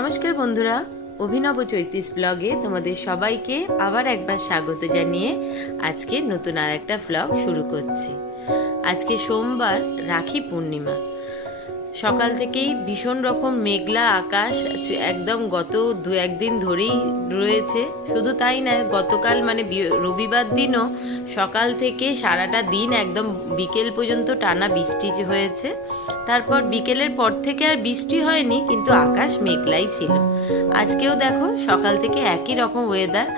নমস্কার বন্ধুরা, অভিনব চৈতিস ব্লগে তোমাদের সবাইকে আবার একবার স্বাগত জানিয়ে আজকে নতুন আর একটা ব্লগ শুরু করছি। আজকে সোমবার, রাখি পূর্ণিমা। সকাল থেকেই ভীষণ রকম মেঘলা আকাশ একদম গত দু একদিন ধরেই রয়েছে। শুধু তাই নয়, গতকাল মানে রবিবার দিনও সকাল থেকে সারাটা দিন একদম বিকেল পর্যন্ত টানা বৃষ্টি হয়েছে। তারপর বিকেলের পর থেকে আর বৃষ্টি হয়নি, কিন্তু আকাশ মেঘলাই ছিল। আজকেও দেখো সকাল থেকে একই রকম ওয়েদার।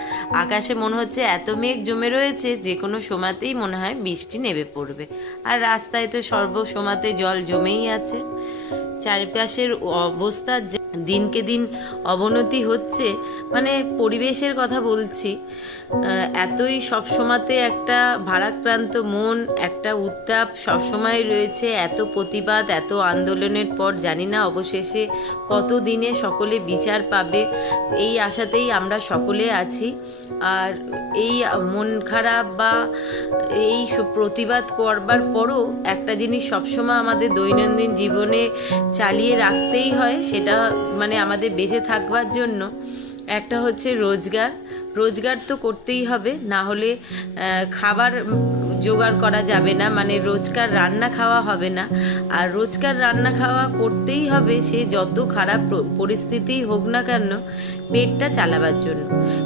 আকাশে মনে হচ্ছে এত মেঘ জমে রয়েছে, যে কোনো সময়তেই মনে হয় বৃষ্টি নেমে পড়বে। আর রাস্তায় তো সর্বসময়তে জল জমেই আছে। চারপাশের অবস্থা দিনকে দিন অবনতি হচ্ছে, মানে পরিবেশের কথা বলছি। এতই সবসময়তে একটা ভারাক্রান্ত মন, একটা উত্তাপ সবসময় রয়েছে। এত প্রতিবাদ, এত আন্দোলনের পর জানি না অবশেষে কত দিনে সকলে বিচার পাবে, এই আশাতেই আমরা সকলে আছি। আর এই মন খারাপ বা এই প্রতিবাদ করবার পরও একটা জিনিস সবসময় আমাদের দৈনন্দিন জীবনে চালিয়ে রাখতেই হয়, সেটা মানে আমাদের বেঁচে থাকবার জন্য। একটা হচ্ছে রোজগার তো করতেই হবে, না হলে খাবার জোগাড় করা যাবে না, মানে রোজকার রান্না খাওয়া হবে না। আর রোজকার রান্না খাওয়া করতেই হবে, সে যত খারাপ পরিস্থিতি হোক না কেন, পেটটা চালাবার জন্য।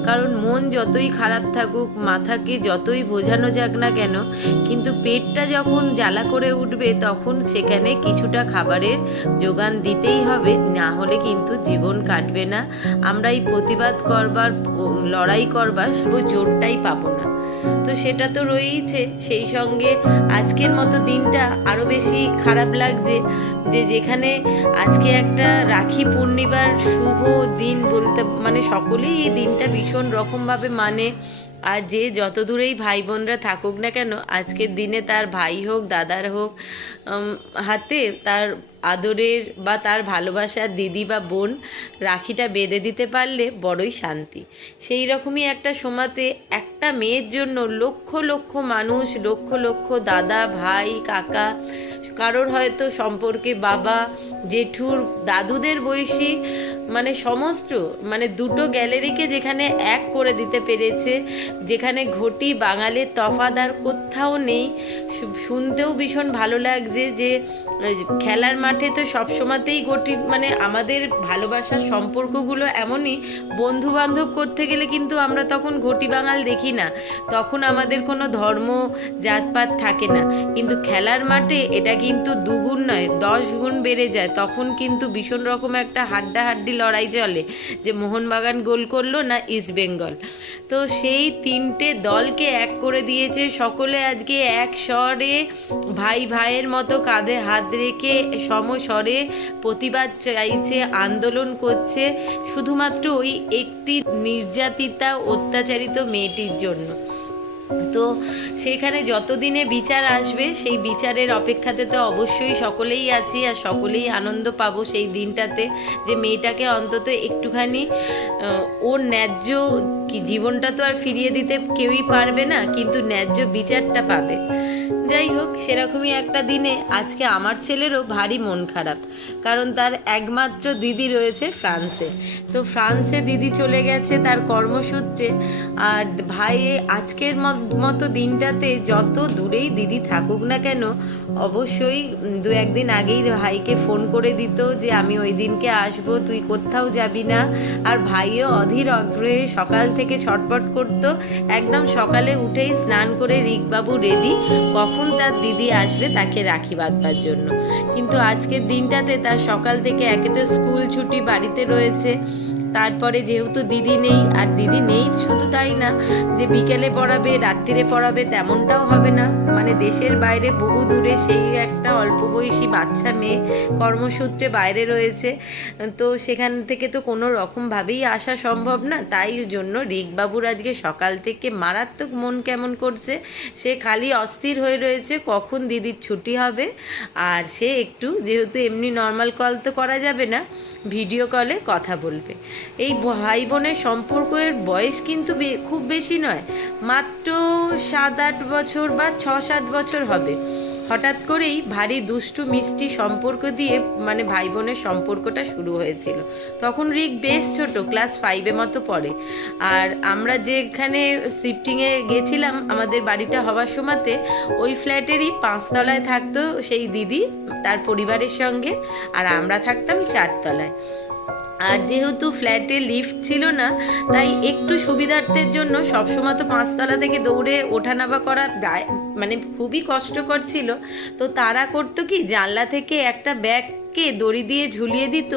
কারণ মন যতই খারাপ থাকুক, মাথাকে যতই বোঝানো যাক না কেন, কিন্তু পেটটা যখন জ্বালা করে উঠবে, তখন সেখানে কিছুটা খাবারের যোগান দিতেই হবে, না হলে কিন্তু জীবন কাটবে না। আমরা এই প্রতিবাদ করবার, লড়াই করবার জোরটাই পাবো না। তো সেটা তো রয়েইছে। সেই সঙ্গে আজকের মতো দিনটা আরো বেশি খারাপ লাগছে, যেখানে আজকে একটা রাখি পূর্ণিমার শুভ দিন বলতে, মানে সকলেই এই দিনটা ভীষণ রকমভাবে মানে। আর যে যত দূরেই ভাই বোনরা থাকুক না কেন, আজকের দিনে তার ভাই হোক, দাদার হোক, হাতে তার আদরের বা তার ভালোবাসার দিদি বা বোন রাখিটা বেঁধে দিতে পারলে বড়ই শান্তি। সেই রকমই একটা সময়তে একটা মেয়ের জন্য লক্ষ লক্ষ মানুষ, লক্ষ লক্ষ দাদা, ভাই, কাকা, কারোর হয়তো সম্পর্কে বাবা, জেঠুর, দাদুদের বয়সী, মানে সমস্ত, মানে দুটো গ্যালারিকে যেখানে এক করে দিতে পেরেছে, যেখানে ঘটি বাঙালির তফাৎ আর কোথাও নেই। শুনতেও ভীষণ ভালো লাগছে যে খেলার মাঠে তো সবসময়তেই ঘটি, মানে আমাদের ভালোবাসার সম্পর্কগুলো এমনই, বন্ধু বান্ধব করতে গেলে কিন্তু আমরা তখন ঘটি বাঙাল দেখি না, তখন আমাদের কোনো ধর্ম জাতপাত থাকে না। কিন্তু খেলার মাঠে এটা কিন্তু দুগুণ নয় 10 গুণ বেড়ে যায়। তখন কিন্তু ভীষণ রকম একটা হাড্ডাহাড্ডি লড়াই চলে, যে মোহনবাগান গোল করলো না ইস্ট বেঙ্গল। তো সেই তিনটে দলকে এক করে দিয়েছে সকলে। আজকে এক স্বরে ভাই ভাইয়ের মতো কাঁধে হাত রেখে সমস্বরে প্রতিবাদ চাইছে, আন্দোলন করছে, শুধুমাত্র ওই একটি নির্যাতিতা, অত্যাচারিত মেয়েটির জন্য। তো সেখানে যতদিনে বিচার আসবে, সেই বিচারের অপেক্ষাতে তো অবশ্যই সকলেই আছি, আর সকলেই আনন্দ পাবো সেই দিনটাতে, যে মেয়েটাকে অন্তত একটুখানি ওর ন্যায্য জীবনটা তো আর ফিরিয়ে দিতে কেউই পারবে না, কিন্তু ন্যায্য বিচারটা পাবে। যাই হোক, সেরকমই একটা দিনে আজকে আমার ছেলেরও ভারী মন খারাপ, কারণ তার একমাত্র দিদি রয়েছে ফ্রান্সে। তো ফ্রান্সে দিদি চলে গেছে তার কর্মসূত্রে। আর ভাই আজকের মতো দিনটাতে যত দূরেই দিদি থাকুক না কেন, অবশ্যই দু একদিন আগেই ভাইকে ফোন করে দিত যে আমি ওই দিনকে আসবো, তুই কোথাও যাবি না। আর ভাইও অধীর আগ্রহে সকাল থেকে ছটপট করতো, একদম সকালে উঠেই স্নান করে রিকবাবু রেডি, কখন তার দিদি আসবে তাকে রাখি বাঁধবার জন্য। কিন্তু আজকের দিনটাতে তার সকাল থেকে একে তো স্কুল ছুটি, বাড়িতে রয়েছে, তারপরে যেহেতু দিদি নেই, আর দিদি নেই শুধু তাই না, যে বিকেলে পড়াবে, রাত্রিরে পড়াবে, তেমনটাও হবে না। মানে দেশের বাইরে বহু দূরে সেই একটা অল্প বয়সী বাচ্চা মেয়ে কর্মসূত্রে বাইরে রয়েছে। তো সেখান থেকে তো কোনো রকমভাবেই আসা সম্ভব না। তাই জন্য রিকবাবুর আজকে সকাল থেকে মারাত্মক মন কেমন করছে, সে খালি অস্থির হয়ে রয়েছে কখন দিদির ছুটি হবে। আর সে একটু, যেহেতু এমনি নর্মাল কল তো করা যাবে না, ভিডিও কলে কথা বলবে। এই ভাই বোনের সম্পর্কের বয়স কিন্তু খুব বেশি নয়, মাত্র 7-8 বছর বা 6-7 বছর হবে। হঠাৎ করেই ভারী দুষ্টু মিষ্টি সম্পর্ক দিয়ে মানে ভাই বোনের সম্পর্কটা শুরু হয়েছিল। তখন রিক বেশ ছোট, ক্লাস 5-এ মতো পড়ে। আর আমরা যেখানে শিফটিংয়ে গেছিলাম আমাদের বাড়িটা হওয়ার সময়তে, ওই ফ্ল্যাটেরই 5 তলায় থাকতো সেই দিদি তার পরিবারের সঙ্গে, আর আমরা থাকতাম 4 তলায়। আর যেহেতু ফ্ল্যাটে লিফট ছিল না, তাই একটু সুবিধার্থের জন্য সবসময় তো 5 তলা থেকে দৌড়ে ওঠানামা করা মানে খুবই কষ্টকর ছিল। তো তারা করতো কি, জানলা থেকে একটা ব্যাগকে দড়ি দিয়ে ঝুলিয়ে দিত,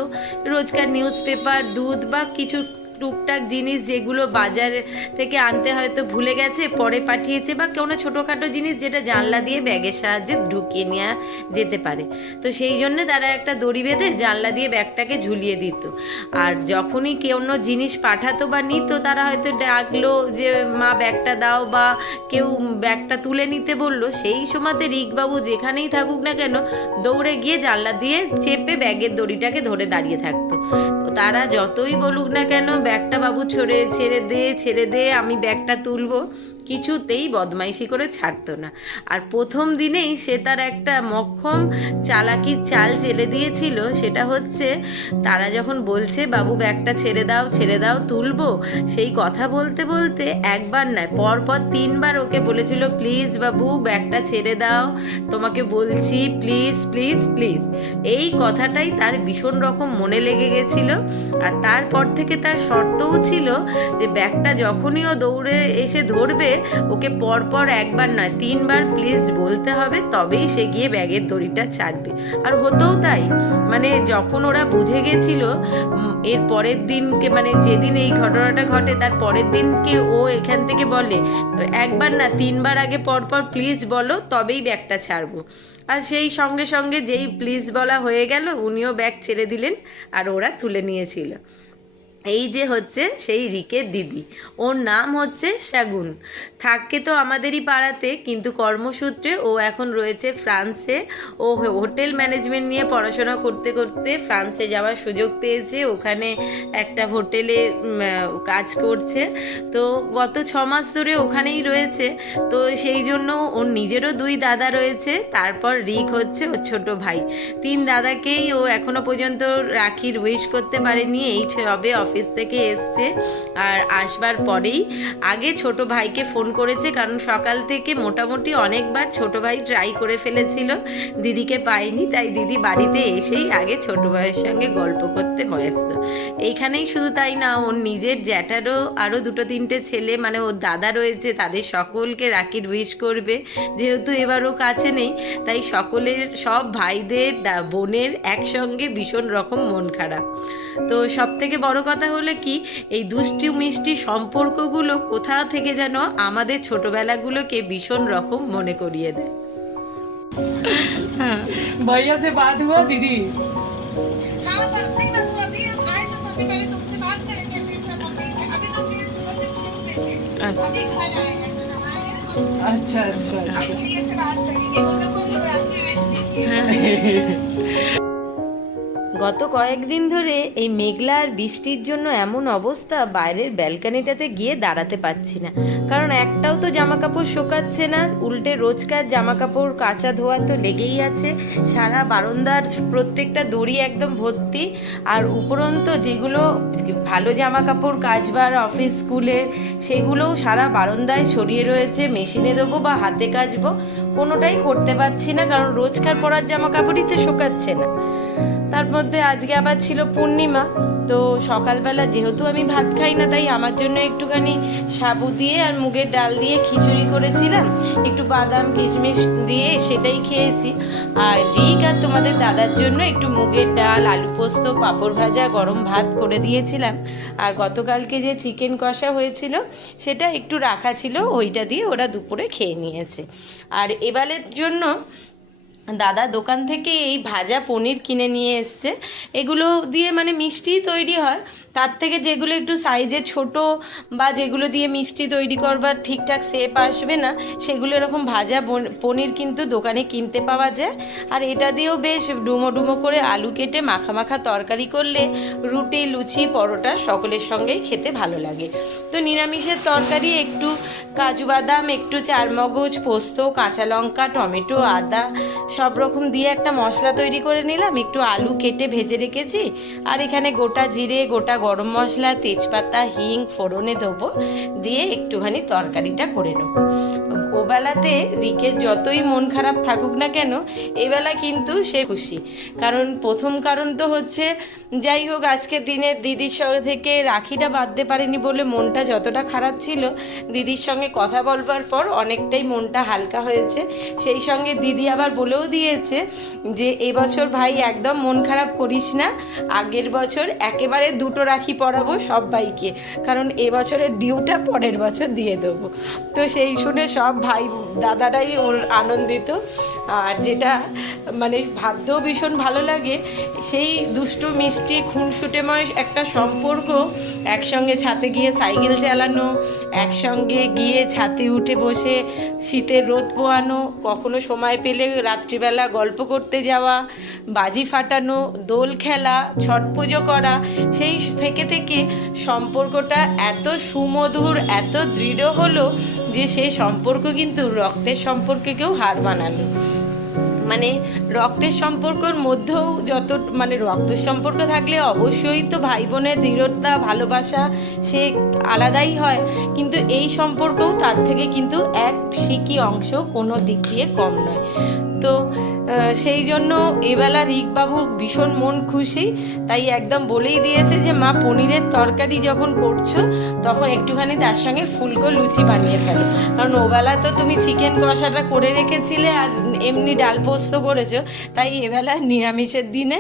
রোজকার নিউজ পেপার, দুধ বা কিছু টুকটাক জিনিস যেগুলো বাজার থেকে আনতে হয়তো ভুলে গেছে, পরে পাঠিয়েছে, বা কোনো ছোটোখাটো জিনিস যেটা জানলা দিয়ে ব্যাগের সাহায্যে ঢুকিয়ে নেওয়া যেতে পারে। তো সেই জন্য তারা একটা দড়ি বেঁধে জানলা দিয়ে ব্যাগটাকে ঝুলিয়ে দিত। আর যখনই কোনো জিনিস পাঠাতো বা নিত, তারা হয়তো ডাকলো যে মা ব্যাগটা দাও, বা কেউ ব্যাগটা তুলে নিতে বললো, সেই সময়তে রিকবাবু যেখানেই থাকুক না কেন দৌড়ে গিয়ে জানলা দিয়ে চেপে ব্যাগের দড়িটাকে ধরে দাঁড়িয়ে থাকতো। তো তারা যতই বলুক না কেন, ব্যাগটা বাবু ছেড়ে দে, আমি ব্যাগটা তুলবো, কিছুতেই বদমাইশি করে ছাড়তো না। আর প্রথম দিনেই সে তার একটা মক্ষম চালাকির চাল চেলে দিয়েছিল। সেটা হচ্ছে, তারা যখন বলছে বাবু ব্যাগটা ছেড়ে দাও তুলবো, সেই কথা বলতে বলতে একবার নয়, পরপর 3 বার ওকে বলেছিল, প্লিজ বাবু ব্যাগটা ছেড়ে দাও, তোমাকে বলছি, প্লিজ প্লিজ প্লিজ। এই কথাটাই তার ভীষণ রকম মনে লেগে গেছিল। আর তারপর থেকে তার শর্তও ছিল যে ব্যাগটা যখনই ও দৌড়ে এসে ধরবে, ওকে পরপর একবার নয় 3 বার প্লিজ বলতে হবে, তবেই সে গিয়ে ব্যাগের দড়িটা ছাড়বে। আর হতেও তাই, মানে যখন ওরা বুঝে গেছিল, এর পরের দিনকে মানে যেদিন এই ঘটনাটা ঘটে তার পরের দিনকে ও এখান থেকে বলে, একবার না 3 বার আগে পরপর প্লিজ বলো, তবেই ব্যাগটা ছাড়বো। আর সেই সঙ্গে সঙ্গে যেই প্লিজ বলা হয়ে গেল, উনিও ব্যাগ ছেড়ে দিলেন আর ওরা তুলে নিয়েছিল। এই যে হচ্ছে সেই রিকের দিদি, ওর নাম হচ্ছে শাগুন। থাকে তো আমাদেরই পাড়াতে, কিন্তু কর্মসূত্রে ও এখন রয়েছে ফ্রান্সে। ও হোটেল ম্যানেজমেন্ট নিয়ে পড়াশোনা করতে করতে ফ্রান্সে যাওয়ার সুযোগ পেয়েছে, ওখানে একটা হোটেলে কাজ করছে। তো গত 6 মাস ধরে ওখানেই রয়েছে। তো সেই জন্য ওর নিজেরও 2 দাদা রয়েছে, তারপর রিক হচ্ছে ওর ছোট ভাই। 3 দাদাকেই ও এখনো পর্যন্ত রাখির উইশ করতে পারেনি। এই সবে অফিস থেকে এসছে, আর আসবার পরেই আগে ছোট ভাইকে ফোন করেছে, কারণ সকাল থেকে মোটামুটি অনেকবার ছোট ভাই ট্রাই করে ফেলেছিল, দিদিকে পায়নি, তাই দিদি বাড়িতে এসেই আগে ছোট ভাইয়ের সঙ্গে গল্প করতে ব্যস্ত। এইখানেই শুধু তাই না, ওর নিজের জ্যাঠারও আরও 2-3টে ছেলে মানে ওর দাদা রয়েছে, তাদের সকলকে রাখির উইশ করবে। যেহেতু এবার ও কাছে নেই, তাই সকলের সব ভাইদের বোনের একসঙ্গে ভীষণ রকম মন খারাপ। তো সব থেকে বড় কথা হলো কি, এই দুষ্টু মিষ্টি সম্পর্কগুলো কোথাও থেকে যেন আমাদের ছোটবেলাগুলোকে ভীষণ রকম মনে করিয়ে দেয়। भैया से बात हुआ दीदी? हाँ बस नहीं, बस वो अभी हम आए तो सबसे पहले तुमसे बात करेंगे, फिर सब अभी तो फिर सुबह से अभी घर आए हैं, अच्छा अच्छा अच्छा। भैया से बात करेंगे, उन लोगों को रास्ते में গত কয়েকদিন ধরে এই মেঘলা আর বৃষ্টির জন্য এমন অবস্থা, বাইরের ব্যালকানিটাতে গিয়ে দাঁড়াতে পারছি না, কারণ একটাও তো জামা কাপড় শোকাচ্ছে না, উল্টে রোজকার জামা কাপড় কাচা ধোয়া তো লেগেই আছে। সারা বারান্দার প্রত্যেকটা দড়ি একদম ভর্তি, আর উপরন্ত যেগুলো ভালো জামা কাপড় কাচবার অফিস স্কুলের, সেগুলোও সারা বারান্দায় ছড়িয়ে রয়েছে। মেশিনে দেবো বা হাতে কাচবো, কোনোটাই করতে পারছি না, কারণ রোজকার পরার জামা কাপড়ই তো শোকাচ্ছে না। তার মধ্যে আজকে আবার ছিল পূর্ণিমা, তো সকালবেলা যেহেতু আমি ভাত খাই না, তাই আমার জন্য একটুখানি সাবু দিয়ে আর মুগের ডাল দিয়ে খিচুড়ি করেছিলাম, একটু বাদাম কিশমিশ দিয়ে সেটাই খেয়েছি। আর রিক আর তোমাদের দাদার জন্য একটু মুগের ডাল, আলু পোস্ত, পাঁপড় ভাজা, গরম ভাত করে দিয়েছিলাম। আর গতকালকে যে চিকেন কষা হয়েছিল সেটা একটু রাখা ছিল, ওইটা দিয়ে ওরা দুপুরে খেয়ে নিয়েছে। আর এবারের জন্য দাদা দোকান থেকে এই ভাজা পনির কিনে নিয়ে এসছে। এগুলো দিয়ে মানে মিষ্টি তৈরি হয়, তার থেকে যেগুলো একটু সাইজে ছোট বা যেগুলো দিয়ে মিষ্টি তৈরি করবার ঠিকঠাক শেপ আসবে না, সেগুলো এরকম ভাজা পনির কিন্তু দোকানে কিনতে পাওয়া যায়। আর এটা দিয়েও বেশ ডুমো ডুমো করে আলু কেটে মাখা মাখা তরকারি করলে রুটি, লুচি, পরোটা সকলের সঙ্গেই খেতে ভালো লাগে। তো নিরামিষের তরকারি একটু কাজু বাদাম, একটু চারমগজ, পোস্ত, কাঁচা লঙ্কা, টমেটো, আদা সব রকম দিয়ে একটা মশলা তৈরি করে নিলাম। একটু আলু কেটে ভেজে রেখেছি, আর এখানে গোটা জিরে, গোটা গরম মশলা, তেজপাতা, হিং ফোড়নে দেবো, দিয়ে একটুখানি তরকারিটা করে নেব। ওবেলাতে রিকের যতই মন খারাপ থাকুক না কেন, এবেলা কিন্তু সে খুশি। কারণ প্রথম কারণ তো হচ্ছে, যাই হোক আজকের দিনে দিদির সঙ্গে থেকে রাখিটা বাঁধতে পারেনি বলে মনটা যতটা খারাপ ছিল, দিদির সঙ্গে কথা বলবার পর অনেকটাই মনটা হালকা হয়েছে। সেই সঙ্গে দিদি আবার বলেও দিয়েছে যে এবছর ভাই একদম মন খারাপ করিস না, আগের বছর একেবারে 2টো রাখি পরাবো সবাইকে, কারণ এবছরের ডিউটা পরের বছর দিয়ে দেবো। তো সেই শুনে সব ভাই দাদারাই ওর আনন্দিত। আর যেটা মানে ভাবতেও ভীষণ ভালো লাগে, সেই দুষ্টু মিষ্টি খুনসুটেময় একটা সম্পর্ক, একসঙ্গে ছাদে গিয়ে সাইকেল চালানো, একসঙ্গে গিয়ে ছাদে উঠে বসে শীতের রোদ পোয়ানো, কখনো সময় পেলে রাত্রিবেলা গল্প করতে যাওয়া, বাজি ফাটানো, দোল খেলা, ছট পুজো করা, সেই থেকে থেকে সম্পর্কটা এত সুমধুর, এত দৃঢ় হলো যে সেই সম্পর্ক কিন্তু রক্তের সম্পর্ককেও হার মানালো। মানে রক্তের সম্পর্কর মধ্যেও যত মানে রক্তের সম্পর্ক থাকলে অবশ্যই তো ভাই বোনের দৃঢ়তা, ভালোবাসা সে আলাদাই হয়, কিন্তু এই সম্পর্কও তার থেকে কিন্তু এক সিকি অংশ কোনো দিক দিয়ে কম নয়। তো সেই জন্য এবেলা রিকবাবু ভীষণ মন খুশি, তাই একদম বলেই দিয়েছে যে মা পনিরের তরকারি যখন করছো তখন একটুখানি তার সঙ্গে ফুলকো লুচি বানিয়ে ফেলো, কারণ ওবেলা তো তুমি চিকেন কষাটা করে রেখেছিলে আর এমনি ডাল পোস্ত করেছো, তাই এবেলা নিরামিষের দিনে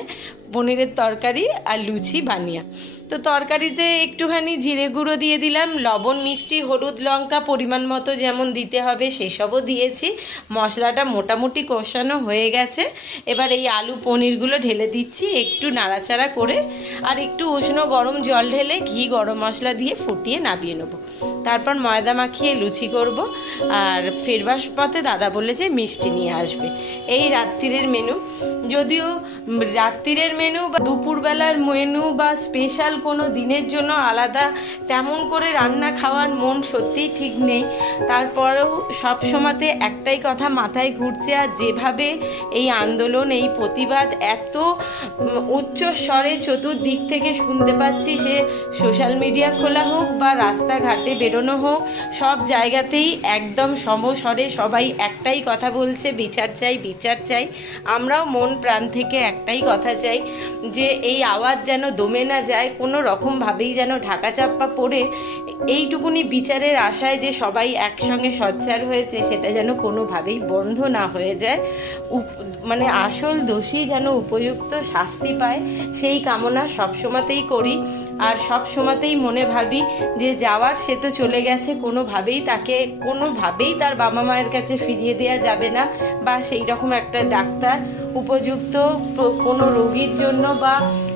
পনিরের তরকারি আর লুচি বানিয়ে। তো তরকারিতে একটুখানি জিরে গুঁড়ো দিয়ে দিলাম, লবণ, মিষ্টি, হলুদ, লঙ্কা পরিমাণ মতো যেমন দিতে হবে সেসবও দিয়েছি। মশলাটা মোটামুটি কষানো হয়ে গেছে, এবার এই আলু পনিরগুলো ঢেলে দিচ্ছি একটু নাড়াচাড়া করে, আর একটু উষ্ণ গরম জল ঢেলে ঘি গরম মশলা দিয়ে ফুটিয়ে নামিয়ে নেবো। তারপর ময়দা মাখিয়ে লুচি করব। আর ফেরবার পথে দাদা বলেছে মিষ্টি নিয়ে আসবে। এই রাত্রিরের মেনু। যদিও রাত্রিরের মেনু বা দুপুরবেলার মেনু বা স্পেশাল কোনো দিনের জন্য আলাদা তেমন করে রান্না খাওয়ার মন সত্যিই ঠিক নেই, তারপরেও সবসময়তে একটাই কথা মাথায় ঘুরছে, আর যেভাবে এই আন্দোলন, এই প্রতিবাদ এত উচ্চ স্বরে চতুর্দিক থেকে শুনতে পাচ্ছি, সে সোশ্যাল মিডিয়া খোলা হোক বা রাস্তাঘাটে বেরোনো হোক, সব জায়গাতেই একদম সমস্বরে সবাই একটাই কথা বলছে, বিচার চাই, বিচার চাই। আমরাও মন প্রাণ থেকে একটাই কথা চাই যে এই আওয়াজ যেন দমে না যায়, কোনো রকমভাবেই যেন ঢাকা চাপ্পা পড়ে এইটুকুনি বিচারের আশায় যে সবাই একসঙ্গে সোচ্চার হয়েছে সেটা যেন কোনোভাবেই বন্ধ না হয়ে যায়, মানে আসল দোষী যেন উপযুক্ত শাস্তি পায়, সেই কামনা সবসময়তেই করি। আর সব সময়তেই মনে ভাবি যে যাওয়ার সে তো চলে গেছে, কোনোভাবেই তার বাবা মায়ের কাছে ফিরিয়ে দেওয়া যাবে না, বা সেই রকম একটা ডাক্তার উপযুক্ত কোনো রোগীর জন্য বা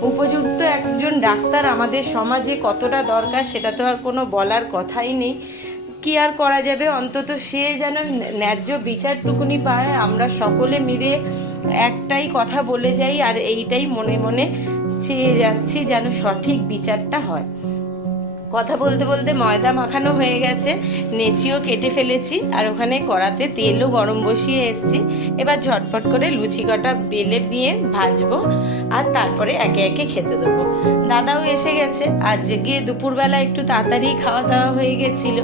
উপযুক্ত একজন ডাক্তার আমাদের সমাজে কতটা দরকার সেটা তো আর কোনো বলার কথাই নেই। কি আর করা যাবে, অন্তত সে যেন ন্যায্য বিচারটুকুনি পায়। আমরা সকলে মিলে একটাই কথা বলে যাই, আর এইটাই মনে মনে চেয়ে যাচ্ছি যেন সঠিক বিচারটা হয়। কথা বলতে বলতে ময়দা মাখানো হয়ে গেছে, নেচিও কেটে ফেলেছি, আর ওখানে কড়াতে তেলও গরম বসিয়ে এসেছি। এবার ঝটপট করে লুচি কটা বেলে দিয়ে ভাজবো, আর তারপরে একে একে খেতে দেবো। দাদাও এসে গেছে। আজকে দুপুরবেলা একটু তাড়াতাড়ি খাওয়া দাওয়া হয়ে গেছিল,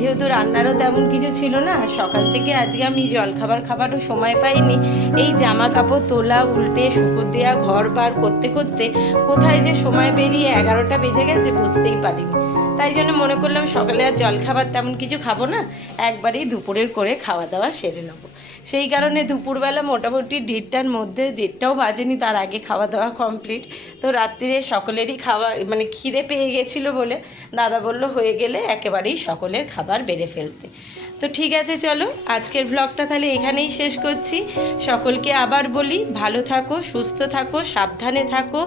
যেহেতু রান্নারও তেমন কিছু ছিল না। সকাল থেকে আজকে আমি জলখাবার খাবারও সময় পাইনি। এই জামা কাপড় তোলা, উল্টে, শুকো দেওয়া, ঘর বার করতে করতে কোথায় যে সময় বেরিয়ে 11টা বেজে গেছে বুঝতেই পারিনি। তাই জন্য মনে করলাম সকালে আর জলখাবার তেমন কিছু খাবো না, একবারেই দুপুরের করে খাওয়া দাওয়া সেরে নেবো। সেই কারণে দুপুরবেলা মোটামুটি 1:30টার মধ্যে 1:30টাও বাজেনি, তার আগে খাওয়া দাওয়া কমপ্লিট। তো রাত্রিরে সকলেরই খাওয়া মানে খিদে পেয়ে গেছিলো বলে দাদা বলল হয়ে গেলে একেবারেই সকলের খাবার বেড়ে ফেলতে। তো ঠিক আছে, চলো আজকের ব্লগটা তাহলে এখানেই শেষ করছি। সকলকে আবার বলি, ভালো থাকো, সুস্থ থাকো, সাবধানে থাকো,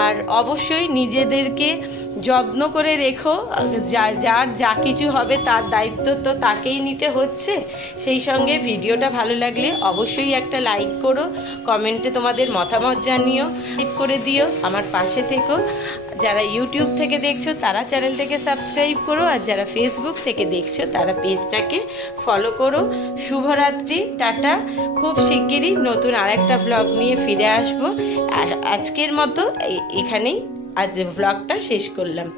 আর অবশ্যই নিজেদেরকে যত্ন করে রেখো। যার যা কিছু হবে তার দায়িত্ব তো তাকেই নিতে হচ্ছে। সেই সঙ্গে ভিডিওটা ভালো লাগলে অবশ্যই একটা লাইক করো, কমেন্টে তোমাদের মতামত জানিও, সাবস্ক্রাইব করে দিও, আমার পাশে থেকো। যারা ইউটিউব থেকে দেখছো তারা চ্যানেলটাকে সাবস্ক্রাইব করো, আর যারা ফেসবুক থেকে দেখছো তারা পেজটাকে ফলো করো। শুভরাত্রি, টাটা। খুব শিগগিরই নতুন আরেকটা ব্লগ নিয়ে ফিরে আসবো। আর আজকের মতো এখানেই আজ ব্লগটা শেষ করলাম।